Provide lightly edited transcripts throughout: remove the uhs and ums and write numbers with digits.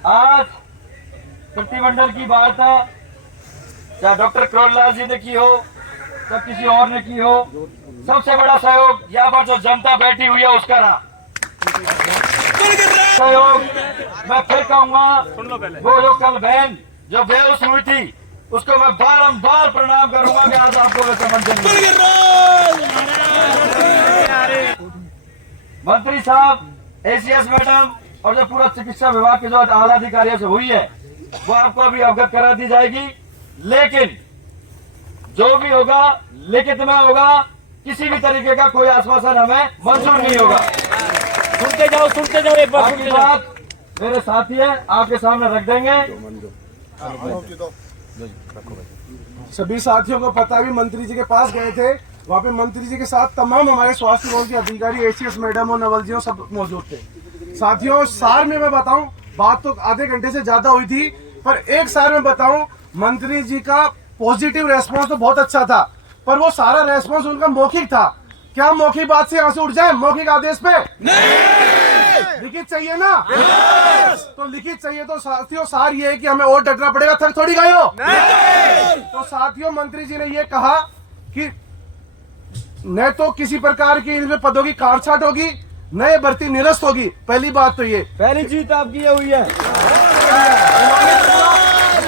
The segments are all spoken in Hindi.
आज प्रतिमंडल की वार्ता चाहे डॉक्टर करोललाल जी ने की हो, चाहे किसी और ने की हो, सबसे बड़ा सहयोग यहाँ पर जो जनता बैठी हुई है उसका रहा सहयोग। मैं फिर कहूंगा, वो जो कल बहन जो बेहोश हुई थी उसको मैं बारंबार प्रणाम करूंगा कि आज आपको वैसे मंजूर मंत्री साहब, एसीएस मैडम और जो पूरा चिकित्सा विभाग के जो आला अधिकारियों से हुई है वो आपको अभी अवगत करा दी जाएगी। लेकिन जो भी होगा लिखित में होगा, किसी भी तरीके का कोई आश्वासन हमें मंजूर नहीं होगा। सुनते जाओ एक बार की बात मेरे साथी है आपके सामने रख देंगे। सभी साथियों को पता भी मंत्री जी के पास गए थे, वहाँ पे मंत्री जी के साथ तमाम हमारे स्वास्थ्य विभाग के अधिकारी, एसीएस मैडम और नवल जी सब मौजूद थे। साथियों, सार में मैं बताऊं, बात तो आधे घंटे से ज्यादा हुई थी, पर एक सार में बताऊं, मंत्री जी का पॉजिटिव रेस्पॉन्स तो बहुत अच्छा था, पर वो सारा रेस्पॉन्स उनका मौखिक था। क्या मौखिक बात से यहाँ से उठ जाए मौखिक आदेश पे? नहीं। लिखित चाहिए ना? तो लिखित चाहिए तो साथियों सार ये है कि हमें और डटना पड़ेगा, थक थोड़ी गए हो। तो साथियों, मंत्री जी ने ये कहा कि न तो किसी प्रकार की इनमें पदों की काटछाट होगी, न ये भर्ती निरस्त होगी। पहली बात तो ये पहली जीत आपकी ये हुई है।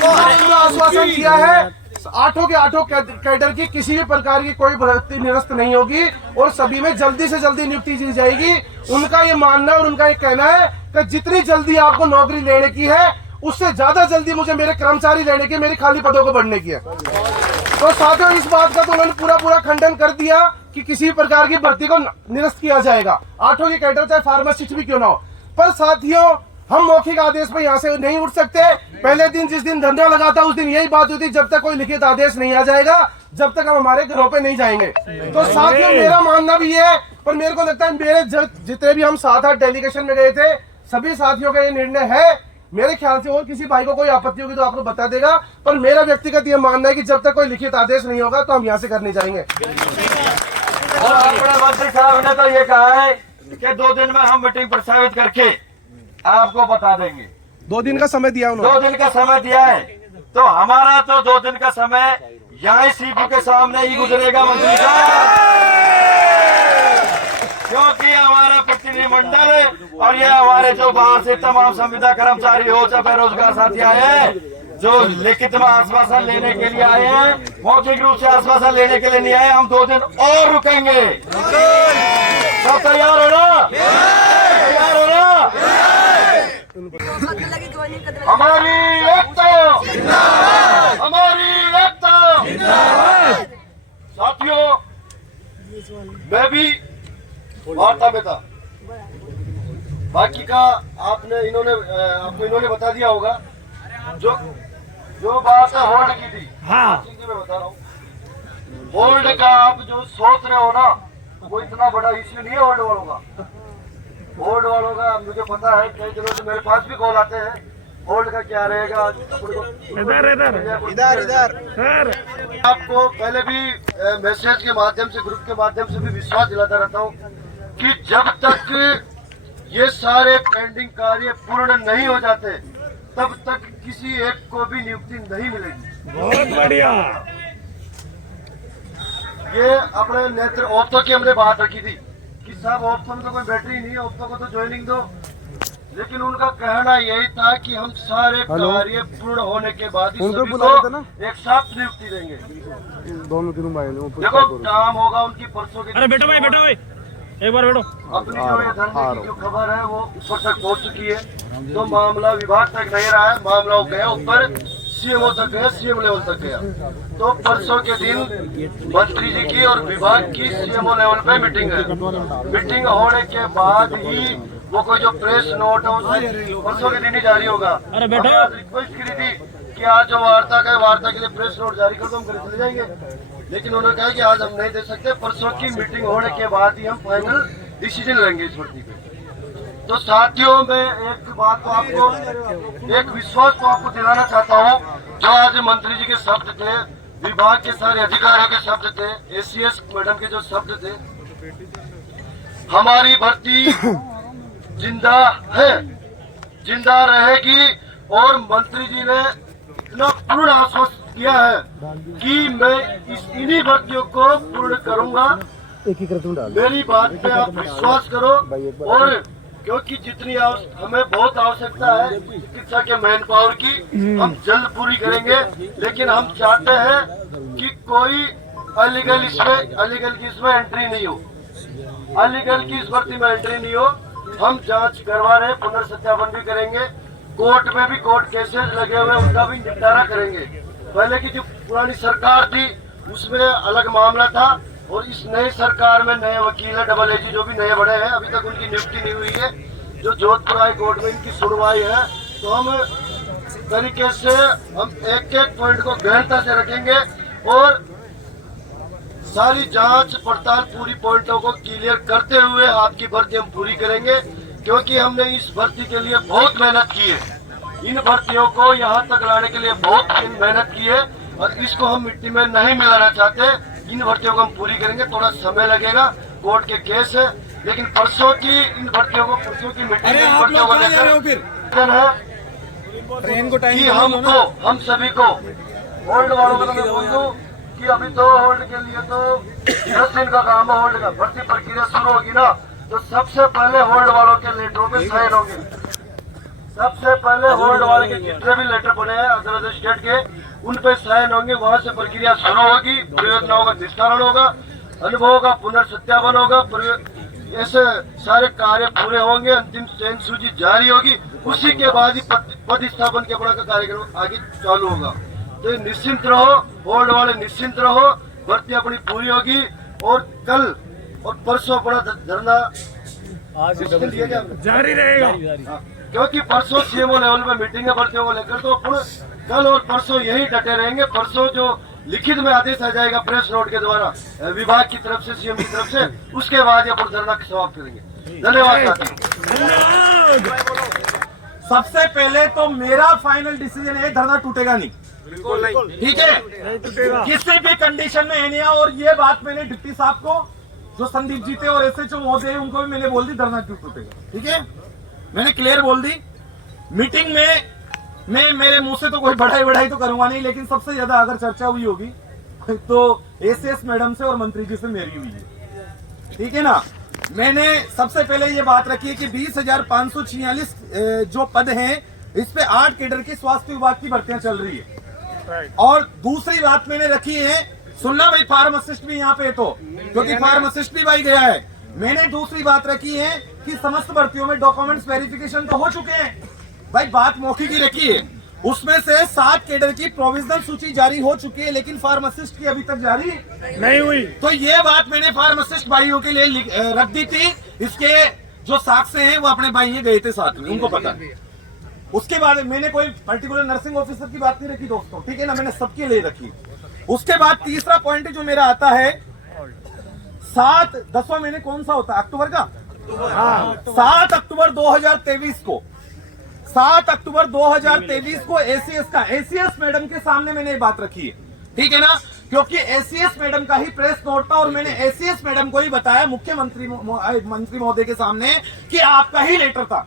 पूरा आश्वासन किया है, 8 के 8 कैडर की किसी भी प्रकार की कोई भर्ती निरस्त नहीं होगी और सभी में जल्दी से जल्दी नियुक्ति दी जाएगी। उनका ये मानना और उनका ये कहना है कि जितनी जल्दी आपको नौकरी लेने की है उससे ज्यादा जल्दी मुझे मेरे कर्मचारी लेने की, मेरी खाली पदों को बढ़ने की है। तो साथियों, इस बात का तो उन्होंने पूरा खंडन कर दिया कि किसी भी प्रकार की भर्ती को निरस्त किया जाएगा, 8 की कैडर चाहे फार्मासिस्ट भी क्यों ना हो। पर साथियों, हम मौखिक आदेश पे यहाँ से नहीं उठ सकते। पहले दिन जिस दिन धरना लगा था उस दिन यही बात हुई थी, जब तक कोई लिखित आदेश नहीं आ जाएगा जब तक हम हमारे घरों पे नहीं जाएंगे। तो साथियों, मेरा मानना भी है, पर मेरे को लगता है मेरे जितने भी हम 7-8 डेलीगेशन में गए थे सभी साथियों का ये निर्णय है। मेरे ख्याल से और किसी भाई को कोई आपत्ति होगी तो आपको बता देगा, पर मेरा व्यक्तिगत ये मानना है कि जब तक कोई लिखित आदेश नहीं होगा तो हम यहाँ से करने जाएंगे। और अपने मंत्री साहब ने तो ये कहा है कि 2 दिन में हम मीटिंग प्रस्तावित करके आपको बता देंगे। 2 दिन का समय दिया उन्होंने। 2 दिन का समय दिया है, तो हमारा तो 2 दिन का समय यहाँ सीपी के सामने ही गुजरेगा मंत्री साहब, क्योंकि हमारा प्रतिनिधिमंडल है और ये हमारे जो बाहर से तमाम संविदा कर्मचारी हो चाहे बेरोजगार साथी आए हैं जो लिखित में आश्वासन लेने के लिए आए हैं, मौखिक रूप से आश्वासन लेने के लिए नहीं आए। हम 2 दिन और रुकेंगे। सब तैयार हो ना? तैयार हो ना? हमारी एकता, हमारी एकता। साथियों, मैं भी वार्ता में था, बाकी का आपको इन्होंने बता दिया होगा। जो बात होल्ड की थी, हाँ, मैं बता रहा हूँ, होल्ड का आप जो सोच रहे हो ना, वो इतना बड़ा इश्यू नहीं है होल्ड वालों का। होल्ड वालों का मुझे पता है, कई दिनों से मेरे पास भी कॉल आते हैं, होल्ड का क्या रहेगा। इधर आपको पहले भी मैसेज के माध्यम से, ग्रुप के माध्यम से भी विश्वास दिलाता रहता हूँ कि जब तक ये सारे पेंडिंग कार्य पूर्ण नहीं हो जाते तब तक किसी एक को भी नियुक्ति नहीं मिलेगी। बहुत बढ़िया। ये अपने नेत्र ओप्तो की हमने बात रखी थी कि साहब ओप्तो में तो कोई बैटरी नहीं है, ओप्तो को तो ज्वाइनिंग दो, लेकिन उनका कहना यही था कि हम सारे कार्य पूर्ण होने के बाद ही सभी को एक साथ नियुक्ति देंगे। दोनों भाई देखो काम होगा उनकी परसों के। अरे बैठो भाई, बैठो भाई, एक बार बैठो। अपनी जो ये धरने की जो खबर है वो ऊपर तक पहुंच चुकी है, तो मामला विभाग तक नहीं रहा है, मामला गया ऊपर सीएमओ तक गया, सीएम लेवल तक गया। तो परसों के दिन मंत्री जी की और विभाग की सीएमओ लेवल पे मीटिंग है। मीटिंग होने के बाद ही वो कोई जो प्रेस नोट है परसों के दिन ही जारी होगा। अरे बैठो। रिक्वेस्ट करी थी कि आज जो वार्ता के लिए प्रेस नोट जारी कर दो, हम चले जाएंगे, लेकिन उन्होंने कहा कि आज हम नहीं दे सकते, परसों की मीटिंग होने के बाद ही हम फाइनल डिसीजन लेंगे इस भर्ती पे। तो साथियों, मैं एक बात को आपको, एक विश्वास को आपको दिलाना चाहता हूँ, जो आज मंत्री जी के शब्द थे, विभाग के सारे अधिकारियों के शब्द थे, एसीएस मैडम के जो शब्द थे, हमारी भर्ती जिंदा है, जिंदा रहेगी और मंत्री जी ने इतना पूर्ण आश्वस्त किया है कि मैं इन्हीं भर्तियों को पूर्ण करूंगा। मेरी बात पे आप विश्वास करो। और क्योंकि जितनी हमें बहुत आवश्यकता है चिकित्सा के मैन पावर की, हम जल्द पूरी करेंगे। लेकिन हम चाहते हैं कि कोई अलीगल की इसमें एंट्री नहीं हो, अलीगल की इस भर्ती में एंट्री नहीं हो। हम जांच करवा रहे, पुनर्सत्यापन भी करेंगे, कोर्ट में भी कोर्ट केसेस लगे हुए उनका भी निपटारा करेंगे। पहले की जो पुरानी सरकार थी उसमें अलग मामला था, और इस नई सरकार में नए वकील है, डबल एजी जो भी नए बड़े हैं, अभी तक उनकी नियुक्ति नहीं हुई है। जो जोधपुर हाई कोर्ट में इनकी सुनवाई है, तो हम तरीके से हम एक एक पॉइंट को गहनता से रखेंगे और सारी जांच पड़ताल पूरी पॉइंटों को क्लियर करते हुए आपकी भर्ती हम पूरी करेंगे। क्योंकि हमने इस भर्ती के लिए बहुत मेहनत की है, इन भर्तियों को यहाँ तक लाने के लिए बहुत मेहनत की है, और इसको हम मिट्टी में नहीं मिलाना चाहते। इन भर्तियों को हम पूरी करेंगे, थोड़ा समय लगेगा, कोर्ट के केस है, लेकिन परसों की इन भर्तियों को, परसों की मीटिंग में भर्तियों को लेकर है कि हम सभी को होल्ड वालों को मैं बोल दूं कि अभी तो होल्ड के लिए तो 10 दिन का काम है। होल्ड का भर्ती प्रक्रिया शुरू होगी ना, तो सबसे पहले होल्ड वालों के लेटरों पे साइन होंगे। सबसे पहले होल्ड वाले के जितने भी लेटर बने हैं अदर अदर स्टेट के, उन पे साइन होंगे। वहां से प्रक्रिया शुरू होगी, परियोजनाओं का निस्तारण होगा, अनुभवों का पुनर्सत्यापन होगा, ऐसे सारे कार्य पूरे होंगे, अंतिम चयन सूची जारी होगी। उसी के बाद ही पद स्थापन के अपना का कार्यक्रम आगे चालू होगा। तो निश्चिंत रहो, होल्ड वाले निश्चिंत रहो, भर्ती अपनी पूरी होगी। और कल और परसों अपना धरना जारी रहेगा, क्योंकि परसों सीएमओ लेवल पे मीटिंग है भर्तियों को लेकर, तो अपन कल और परसों यही डटे रहेंगे। परसों जो लिखित में आदेश आ जाएगा प्रेस नोट के द्वारा विभाग की तरफ से, सीएम की तरफ से, उसके बाद ये अपन धरना समाप्त करेंगे। धन्यवाद। सबसे पहले तो मेरा फाइनल डिसीजन है, धरना टूटेगा नहीं, बिल्कुल नहीं, ठीक है, किसी भी कंडीशन में है नहीं। और ये बात मैंने डिप्टी साहब को, जो संदीप जी थे और एसएचओ महोदय, उनको भी मैंने बोल दी धरना टूटेगा, ठीक है, मैंने क्लियर बोल दी। मीटिंग में मैं मेरे मुंह से तो कोई बढ़ाई तो करूंगा नहीं, लेकिन सबसे ज्यादा अगर चर्चा हुई होगी तो एसीएस मैडम से और मंत्री जी से मेरी हुई है, ठीक है ना। मैंने सबसे पहले ये बात रखी है कि 20,546 जो पद हैं, इस पे 8 कैडर की स्वास्थ्य विभाग की भर्तियां चल रही है। और दूसरी बात मैंने रखी है, सुनना भाई, फार्मासिस्ट भी यहाँ पे तो, क्योंकि फार्मासिस्ट भी भाई गया है। मैंने दूसरी बात रखी है कि समस्त भर्तियों में डॉक्यूमेंट्स वेरिफिकेशन तो हो चुके हैं, भाई बात मौखिक ही रखी है। उसमें से 7 कैडर की प्रोविजनल सूची जारी हो चुकी है, लेकिन फार्मासिस्ट की अभी तक जारी नहीं हुई। तो ये बात मैंने फार्मासिस्ट भाइयों के लिए रख दी थी। इसके जो साक्ष्य हैं वो अपने भाई गए थे साथ में, उनको पता। उसके बाद मैंने कोई पर्टिकुलर नर्सिंग ऑफिसर की बात नहीं रखी दोस्तों, ठीक है ना, मैंने सबके लिए रखी। उसके बाद तीसरा पॉइंट जो मेरा आता है, 10वां महीने कौन सा होता है, अक्टूबर का, 7 अक्टूबर 2023 को, 7 अक्टूबर 2023 को एसीएस का, एसीएस मैडम के सामने मैंने ये बात रखी है, ठीक है ना, क्योंकि एसीएस मैडम का ही प्रेस नोट था और मैंने एसीएस मैडम को ही बताया मुख्यमंत्री मंत्री महोदय के सामने कि आपका ही लेटर था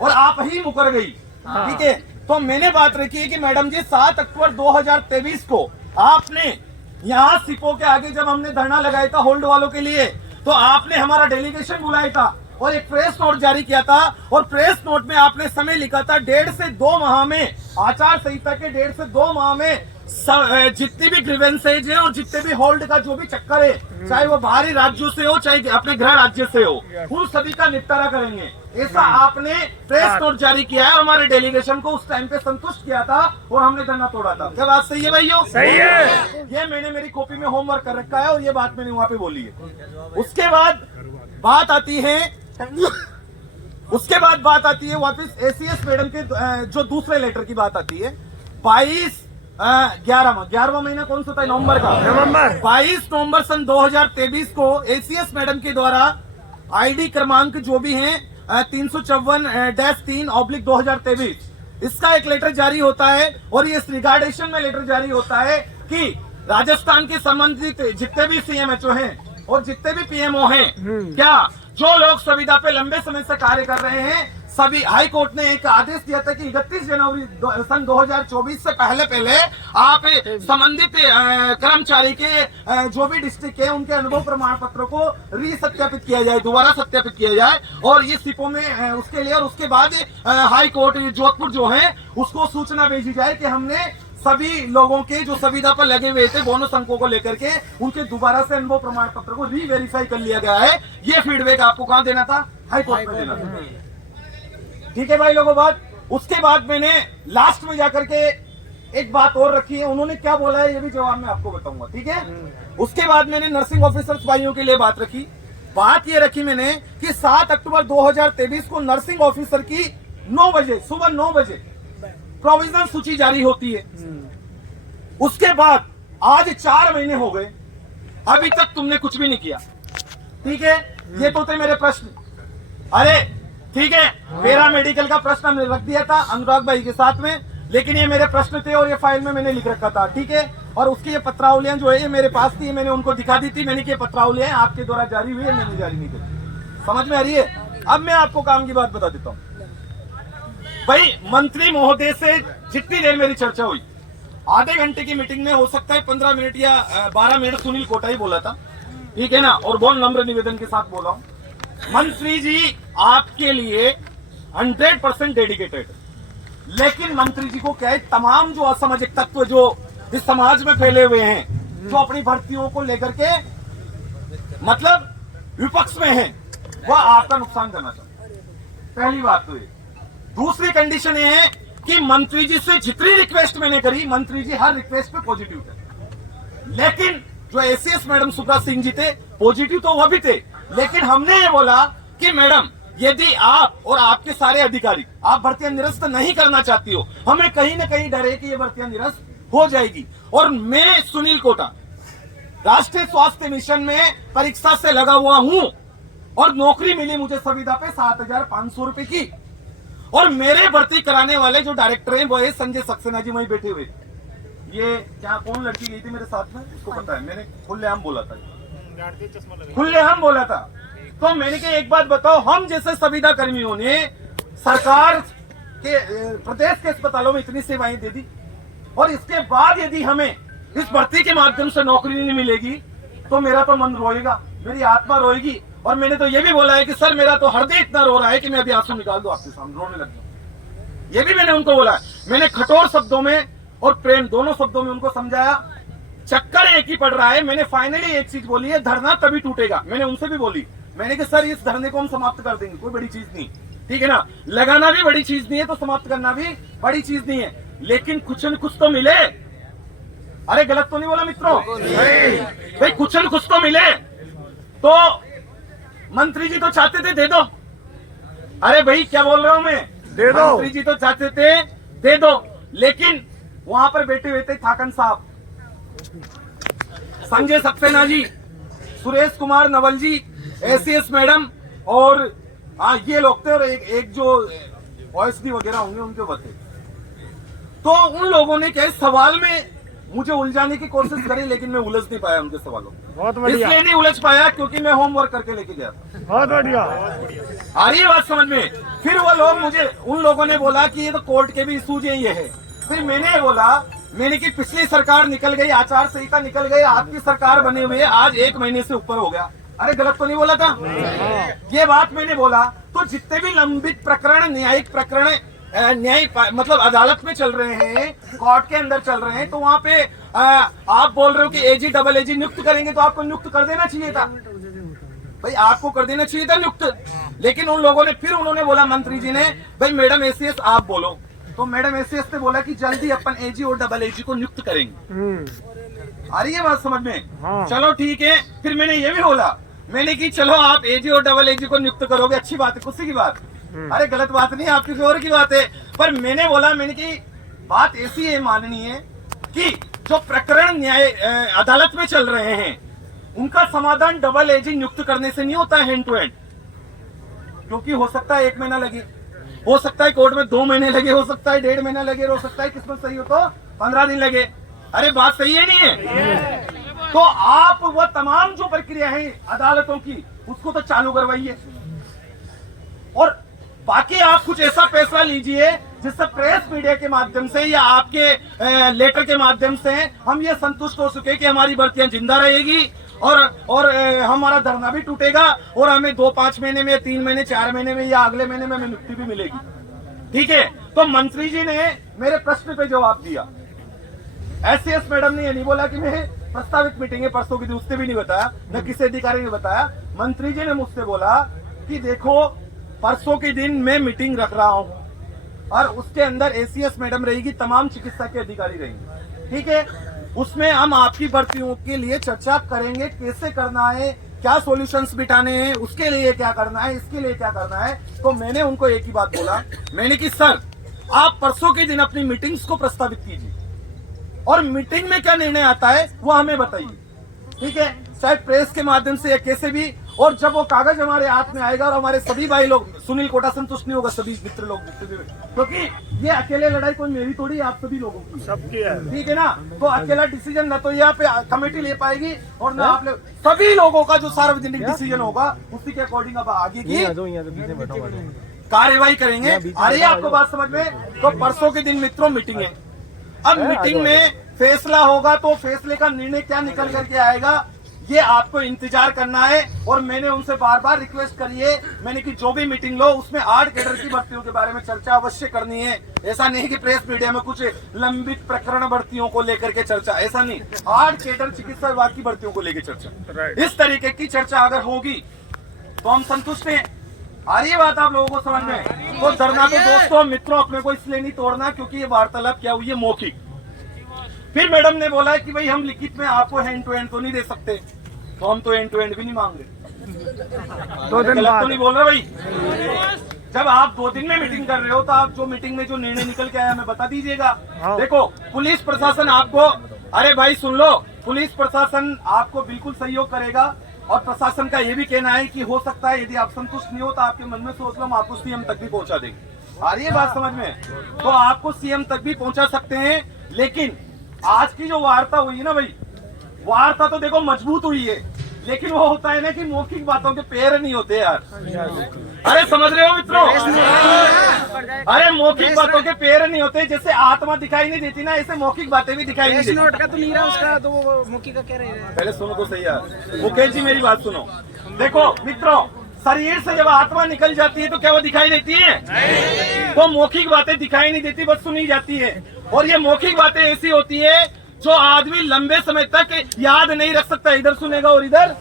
और आप ही मुकर गई, ठीक है। तो मैंने बात रखी है कि मैडम जी 7 अक्टूबर 2023 को आपने यहाँ सिपो के आगे जब हमने धरना लगाया था होल्ड वालों के लिए, तो आपने हमारा डेलीगेशन बुलाया था और एक प्रेस नोट जारी किया था। और प्रेस नोट में आपने समय लिखा था 1.5 से 2 माह में, आचार संहिता के 1.5 से 2 माह में जितनी भी ग्रीवेंसेज है और जितने भी होल्ड का जो भी चक्कर है, चाहे वो बाहरी राज्यों से हो चाहे अपने गृह राज्य से हो, उन सभी का निपटारा करेंगे। ऐसा आपने प्रेस नोट जारी किया है और हमारे डेलीगेशन को उस टाइम पे संतुष्ट किया था और हमने धरना तोड़ा था। क्या बात सही है भाइयों? सही है। ये मैंने मेरी कॉपी में होमवर्क कर रखा है और ये बात मैंने वहां पे बोली है। उसके बाद बात आती है वापस एसीएस मैडम के जो दूसरे लेटर की बात आती है। 11वां महीना कौन सा था, नवंबर का, 22 नवंबर सन 2023 को एसीएस मैडम के द्वारा आईडी क्रमांक जो भी है 354-3/2023 इसका एक लेटर जारी होता है और ये रिगार्डेशन में लेटर जारी होता है कि राजस्थान के संबंधित जितने भी सीएमएचओ हैं और जितने भी पीएमओ हैं, क्या जो लोग संविदा पे लंबे समय से कार्य कर रहे हैं, सभी हाई कोर्ट ने एक आदेश दिया था कि 31 जनवरी सन 2024 से पहले आप संबंधित कर्मचारी के जो भी डिस्ट्रिक्ट है उनके अनुभव प्रमाण पत्रों को रीसत्यापित किया जाए, दोबारा सत्यापित किया जाए और ये सिपों में उसके लिए, और उसके बाद हाई कोर्ट जोधपुर जो है उसको सूचना भेजी जाए कि हमने सभी लोगों के जो संविदा पर लगे हुए थे बोनस अंकों को लेकर के उनके दोबारा से अनुभव प्रमाण पत्र को री-वेरीफाई कर लिया गया है। ये फीडबैक आपको कहां देना था? हाई कोर्ट में देना था। ठीक है भाई लोगों, बात। उसके बाद मैंने लास्ट में जाकर के एक बात और रखी है, उन्होंने क्या बोला है ये भी जवाब मैं आपको बताऊंगा। ठीक है, उसके बाद मैंने नर्सिंग ऑफिसर्स भाइयों के लिए बात रखी। बात ये रखी मैंने कि 7 अक्टूबर 2023 को नर्सिंग ऑफिसर की 9 बजे, सुबह 9 बजे प्रोविजनल सूची जारी होती है। उसके बाद आज 4 महीने हो गए, अभी तक तुमने कुछ भी नहीं किया। ठीक है, ये तो थे मेरे प्रश्न। अरे ठीक है, मेरा मेडिकल का प्रश्न हमने रख दिया था अनुराग भाई के साथ में, लेकिन ये मेरे प्रश्न थे और ये फाइल में मैंने लिख रखा था। ठीक है, और उसकी ये पत्रावलियां जो है ये मेरे पास थी, मैंने उनको दिखा दी थी। मैंने कि ये पत्रावलियां आपके द्वारा जारी हुई है, मैंने जारी नहीं करी। समझ में आ रही है? अब मैं आपको काम की बात बता देता हूँ। भाई मंत्री महोदय से जितनी देर मेरी चर्चा हुई, आधे घंटे की मीटिंग में हो सकता है 15 मिनट या 12 मिनट सुनील कोटा ही बोला था। ठीक है ना, और बहुत नम्र निवेदन के साथ बोला हूं, मंत्री जी आपके लिए 100% डेडिकेटेड। लेकिन मंत्री जी को क्या है, तमाम जो असामाजिक तत्व जो इस समाज में फैले हुए हैं, जो अपनी भर्तियों को लेकर के मतलब विपक्ष में है, वह आपका नुकसान करना चाहते हैं। पहली बात तो ये। दूसरी कंडीशन ये है कि मंत्री जी से जितनी रिक्वेस्ट मैंने करी, मंत्री जी हर रिक्वेस्ट पे पॉजिटिव थे। लेकिन जो एसीएस मैडम सुब्रा सिंह जी थे, पॉजिटिव तो वह भी थे, लेकिन हमने ये बोला कि मैडम यदि आप और आपके सारे अधिकारी आप भर्तियां निरस्त नहीं करना चाहती हो, हमें कहीं ना कहीं डर है कि ये भर्तियां निरस्त हो जाएगी। और मैं सुनील कोटा राष्ट्रीय स्वास्थ्य मिशन में परीक्षा से लगा हुआ हूं और नौकरी मिली मुझे संविदा पे 7,500 रुपए की। और मेरे भर्ती कराने वाले जो डायरेक्टर हैं वो है संजय सक्सेना जी, वहीं बैठे हुए। ये क्या कौन लड़की गई थी मेरे साथ में, उसको पता है, मैंने खुलेआम बोला था, खुलेआम बोला था। तो मैंने कहा एक बात बताओ, हम जैसे संविदा कर्मियों ने सरकार के प्रदेश के अस्पतालों में इतनी सेवाएं दे दी, और इसके बाद यदि हमें इस भर्ती के माध्यम से नौकरी नहीं मिलेगी तो मेरा तो मन रोएगा, मेरी आत्मा रोएगी। और मैंने तो ये भी बोला है कि सर मेरा तो हृदय इतना रो रहा है कि मैं अभी आंसू निकाल दूं आपके सामने, रोने लग जाऊं। ये भी मैंने उनको बोला है। मैंने कठोर शब्दों में और प्रेम दोनों शब्दों में उनको समझाया। चक्कर एक ही पड़ रहा है। मैंने फाइनली एक चीज बोली है, धरना तभी टूटेगा। मैंने उनसे भी बोली, मैंने कहा सर इस धरने को हम समाप्त कर देंगे, कोई बड़ी चीज नहीं। ठीक है ना, लगाना भी बड़ी चीज नहीं है तो समाप्त करना भी बड़ी चीज नहीं है, लेकिन कुछ न कुछ तो मिले। अरे गलत तो नहीं बोला मित्रों? भाई कुछ न कुछ तो मिले। तो मंत्री जी तो चाहते थे दे दो। अरे भाई क्या बोल रहा हूं मैं, दे दो। मंत्री जी तो चाहते थे दे दो, लेकिन वहां पर बैठे हुए थे ठाकन साहब, संजय सक्सेना जी, सुरेश कुमार नवल जी, एसीएस मैडम, और ये लोग थे, और एक जो ओएसडी वगैरह होंगे उनके बच्चे। तो उन लोगों ने क्या सवाल में मुझे उलझाने की कोशिश करी, लेकिन मैं उलझ नहीं पाया उनके सवालों में। बहुत बढ़िया, इसलिए नहीं उलझ पाया क्योंकि मैं होमवर्क करके लेके गया था। बहुत बढ़िया। आ रही है बात समझ में? फिर वो लोग मुझे, उन लोगों ने बोला कि ये तो कोर्ट के भी इशूज ये है। फिर मैंने बोला, मैंने कि पिछली सरकार निकल गई, आचार संहिता निकल गई, आपकी सरकार बने हुए आज 1 महीने से ऊपर हो गया। अरे गलत तो नहीं बोला था? ये बात मैंने बोला। तो जितने भी लंबित प्रकरण, न्यायिक प्रकरण, मतलब अदालत में चल रहे हैं, कोर्ट के अंदर चल रहे हैं, तो वहां पे आप बोल रहे हो कि एजी डबल एजी नियुक्त करेंगे, तो आपको नियुक्त कर देना चाहिए था भाई, आपको कर देना चाहिए था नियुक्त। लेकिन उन लोगों ने, फिर उन्होंने बोला मंत्री जी ने, भाई मैडम एसीएस आप बोलो। तो मैडम एसीएस ने बोला कि जल्दी अपन एजी और डबल एजी को नियुक्त करेंगे। आ रही है बात समझ में? हाँ। चलो ठीक है। फिर मैंने ये भी बोला, मैंने कि चलो आप एजी और डबल एजी को नियुक्त करोगे, अच्छी बात है, खुशी की बात। अरे गलत बात नहीं, आपकी जोर की बात है। पर मैंने बोला, मैंने की बात ऐसी है माननीय है कि जो प्रकरण न्याय अदालत में चल रहे हैं उनका समाधान डबल एजी नियुक्त करने से नहीं होता है, हैंड टू हैंड। क्योंकि हो सकता है 1 महीना लगे, हो सकता है कोर्ट में 2 महीने लगे, हो सकता है 1.5 महीना लगे, हो सकता है किस्मत सही हो तो 15 दिन लगे। अरे बात सही है नहीं है? तो आप वो तमाम जो प्रक्रिया है अदालतों की उसको तो चालू करवाइए। और बाकी आप कुछ ऐसा फैसला लीजिए जिससे प्रेस मीडिया के माध्यम से या आपके लेटर के माध्यम से हम ये संतुष्ट हो सके कि हमारी भर्तियां जिंदा रहेगी और हमारा धरना भी टूटेगा और हमें 2-5 महीने में 3 महीने 4 महीने में या अगले महीने में हमें नियुक्ति भी मिलेगी। ठीक है, तो मंत्री जी ने मेरे प्रश्न पे जवाब दिया। एससीएस मैडम ने ये नहीं बोला कि मैं प्रस्तावित मीटिंग है परसों की, उसने भी नहीं बताया, न किसी अधिकारी ने बताया। मंत्री जी ने मुझसे बोला कि देखो परसों के दिन मैं मीटिंग रख रहा हूं और उसके अंदर एसीएस मैडम रहेगी, तमाम चिकित्सा के अधिकारी रहेंगे। ठीक है, उसमें हम आपकी भर्तियों के लिए चर्चा करेंगे, कैसे करना है, क्या सॉल्यूशंस बिठाने हैं, उसके लिए क्या करना है, इसके लिए क्या करना है। तो मैंने उनको एक ही बात बोला, मैंने कि सर आप परसों के दिन अपनी मीटिंग्स को प्रस्तावित कीजिए और मीटिंग में क्या निर्णय आता है वो हमें बताइए। ठीक है, चाहे प्रेस के माध्यम से या कैसे भी, और जब वो कागज हमारे हाथ में आएगा और हमारे सभी भाई लोग, सुनील कोटा संतुष्ट नहीं होगा, सभी मित्र लोग, क्योंकि ये अकेले लड़ाई कोई मेरी थोड़ी, आप सभी लोगों की सबकी है। ठीक है ना। तो अकेला डिसीजन ना तो यहाँ पे कमेटी ले पाएगी और ना आप लोग, सभी लोगों का जो सार्वजनिक डिसीजन होगा उसी के अकॉर्डिंग अब आगे की कार्यवाही करेंगे। आ रही है आपको बात समझ में? तो परसों के दिन मित्रों मीटिंग है। अब मीटिंग में फैसला होगा तो फैसले का निर्णय क्या निकल करके आएगा ये आपको इंतजार करना है। और मैंने उनसे बार बार रिक्वेस्ट करी है, मैंने कि जो भी मीटिंग लो उसमें 8 कैडर की भर्तियों के बारे में चर्चा अवश्य करनी है। ऐसा नहीं कि प्रेस मीडिया में कुछ लंबित प्रकरण भर्तियों को लेकर के चर्चा, ऐसा नहीं। 8 कैडर चिकित्सा विभाग की भर्तियों को लेकर चर्चा, इस तरीके की चर्चा अगर होगी तो हम संतुष्ट हैं। आ रही है बात आप लोगों को समझ में? तो धरना पे दोस्तों मित्रों अपने को इसलिए नहीं तोड़ना क्योंकि ये वार्तालाप क्या हुई है, मौखिक। फिर मैडम ने बोला कि भाई हम लिखित में आपको हैंड टू हैंड तो नहीं दे सकते, तो हम तो हैंड टू हैंड भी नहीं मांग रहे। 2 दिन गलत बाद तो नहीं बोल रहे भाई? जब आप 2 दिन में मीटिंग कर रहे हो तो आप जो मीटिंग में जो निर्णय निकल के आया हमें बता दीजिएगा। देखो पुलिस प्रशासन आपको, अरे भाई सुन लो, पुलिस प्रशासन आपको बिल्कुल सहयोग करेगा और प्रशासन का ये भी कहना है कि हो सकता है यदि आप संतुष्ट नहीं हो तो आपके मन में सोच लो हम आपको सीएम तक भी पहुंचा देंगे। आ रही है बात समझ में? तो आपको सीएम तक भी पहुंचा सकते हैं। लेकिन आज की जो वार्ता हुई है ना भाई, वार्ता तो देखो मजबूत हुई है, लेकिन वो होता है ना कि मौखिक बातों के पैर नहीं होते यार। अरे समझ रहे हो मित्रों? अरे मौखिक बातों के पैर नहीं होते, जैसे आत्मा दिखाई नहीं देती ना, ऐसे मौखिक बातें भी दिखाई नहीं देती। नोट का तो नहीं रहा उसका, तो वो मुखी का क्या रहेगा? पहले सुनो तो सही यार, मुकेश जी मेरी बात सुनो। देखो मित्रों, शरीर से जब आत्मा निकल जाती है तो क्या वो दिखाई देती है? वो मौखिक बातें दिखाई नहीं देती, बस सुनी जाती है। और ये मौखिक बातें ऐसी होती है जो आदमी लंबे समय तक याद नहीं रख सकता, इधर सुनेगा और इधर